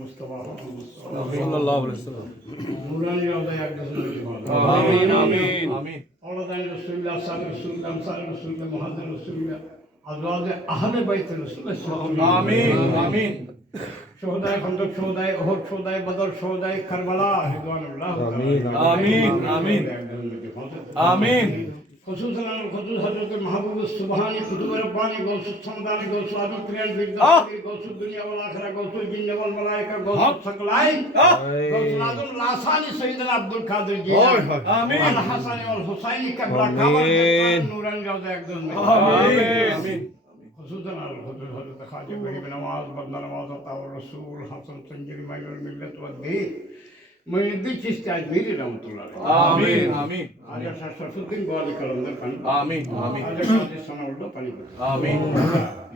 মুস্তাফা সাল্লাল্লাহু আলাইহি ওয়াসাল্লাম। নুরানি রওজায় একদম আমিন আমিন আমিন। আওলাদাই রাসূলুল্লাহ সাল্লাল্লাহু রাসূলুল্লাহ মুহাম্মদ রাসূলুল্লাহ আজওয়াজে আহলে বাইত রাসূলুল্লাহ সাল্লাল্লাহু আমিন আমিন। শহদায়ে খন্দক শহদায়ে উহুদ শহদায়ে বদর শহদায়ে কারবালা রিদওয়ানুল্লাহ আমিন আমিন আমিন। خصوصا خصوص حضرت محبوب السبحانی قطب ربانی غوث السمدانی غوث آدم کریم غوث الدنیا والآخرہ غوث الجن والملائکہ غوث الثقلین غوث العظم الاسانی سیدنا عبد القادر جیلانی آمین الحسن والحسین قبلہ کعبہ نورانی روضہ اقدس میں آمین خصوصا خصوص حضرت خواجہ غریب نواز بندہ نواز عطا الرسول حسن سنجری مایل الملت والدین मुइनुद्दीन चिश्ती अजमेरी रहमतुल्लाह आमीन आमीन। आजा शरफुद्दीन गोवाली कलंदर पानी आमीन आमीन आजा काजी सनाउल्लाह पानी आमीन।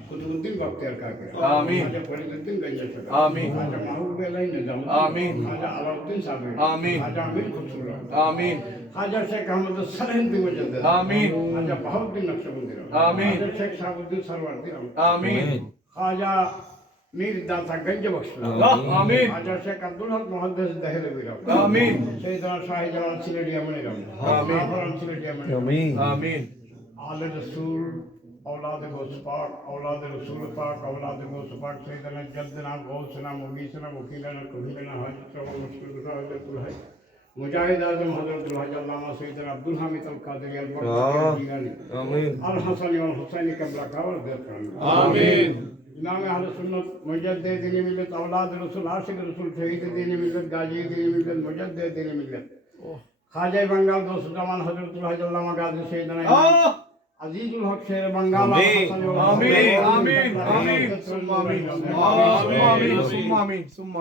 कुतुबुद्दीन बख्तियार काकड़ आमीन। आजा फरीदुद्दीन गंजा चका आमीन। आजा महबूब बेलाई निजाम आमीन। आजा अलाउद्दीन साबिर आमीन। आजा अमीर खुसरो आमीन आजा शेख अहमद सरहिंदी मुजद्दिद आमीन। आजा बहाउद्दीन नक्शबंदी आमीन। आजा शेख शाहबुद्दीन सरवर्दी आमीन। आजा मीर दाता गंज बख्शला आमीन। आजा शेख अब्दुल हक मुहद्दिस दहलवी आमीन। सैयदना शाह जलाल सिलेडिया मने आमीन। आफरम सिलेडिया मने आमीन आले रसूल औलाद गौस पाक औलाद रसूल पाक औलाद गौस पाक सैयदना जद्दना गौसना मुगीसना वकीलना कबीलना हाजत व मुश्किल हजरतुल हज मुजाहिद आजम हजरतुल हज अल्लामा सैयदना अब्दुल हामिद अल कादरी अल बरकाती आमीन अल हसन वल हुसैन कबला कावल देर आमीन। इमाम अहले सुन्नत मुजद्दिद दीन मिल्लत औलाद रसूल आशिक रसूल शहीद दीन मिल्लत गाजी दीन मिल्लत मुजद्दिद दीन मिल्लत खाजा बंगाल दोस्त जमान हजरतुल हज अल्लामा गाजी सैयदना अजीजुल हक शेर बंगाल आमीन आमीन आमीन आमीन सुम्मा आमीन सुम्मा आमीन सुम्मा आमीन सुम्मा